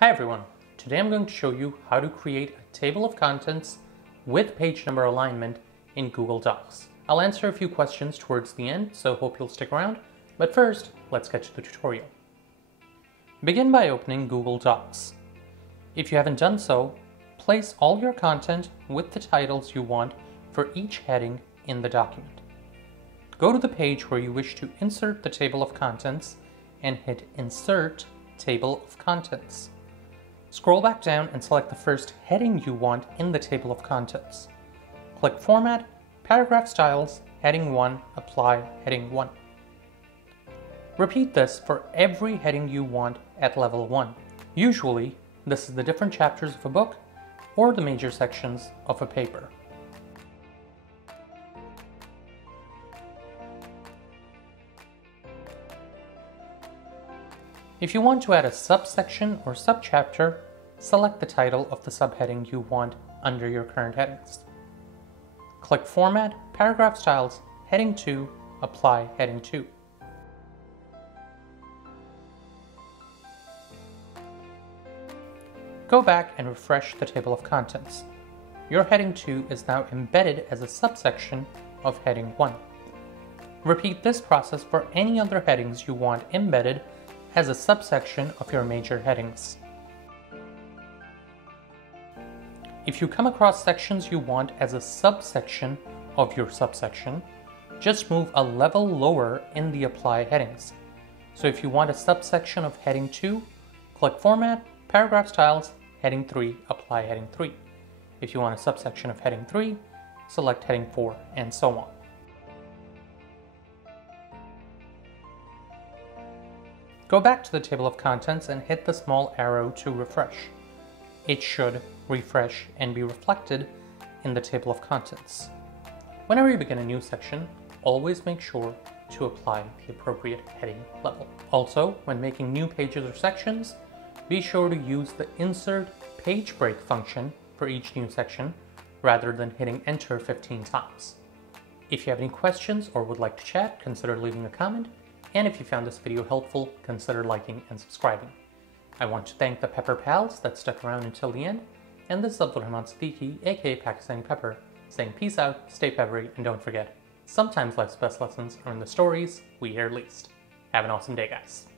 Hi everyone, today I'm going to show you how to create a table of contents with page number alignment in Google Docs. I'll answer a few questions towards the end, so hope you'll stick around, but first, let's get to the tutorial. Begin by opening Google Docs. If you haven't done so, place all your content with the titles you want for each heading in the document. Go to the page where you wish to insert the table of contents and hit Insert Table of Contents. Scroll back down and select the first heading you want in the table of contents. Click Format, Paragraph Styles, Heading 1, Apply Heading 1. Repeat this for every heading you want at level 1. Usually, this is the different chapters of a book or the major sections of a paper. If you want to add a subsection or subchapter, select the title of the subheading you want under your current headings. Click Format, Paragraph Styles, Heading 2, Apply Heading 2. Go back and refresh the table of contents. Your Heading 2 is now embedded as a subsection of Heading 1. Repeat this process for any other headings you want embedded as a subsection of your major headings. If you come across sections you want as a subsection of your subsection, just move a level lower in the Apply headings. So if you want a subsection of Heading 2, click Format, Paragraph Styles, Heading 3, Apply Heading 3. If you want a subsection of Heading 3, select Heading 4, and so on. Go back to the table of contents and hit the small arrow to refresh. It should refresh and be reflected in the table of contents. Whenever you begin a new section, always make sure to apply the appropriate heading level. Also, when making new pages or sections, be sure to use the Insert Page Break function for each new section rather than hitting Enter 15 times. If you have any questions or would like to chat, consider leaving a comment. And if you found this video helpful, consider liking and subscribing. I want to thank the Pepper Pals that stuck around until the end, and this is Abdul Rahman Siddiqui, aka Pakistani Pepper, saying peace out, stay peppery, and don't forget, sometimes life's best lessons are in the stories we hear least. Have an awesome day, guys.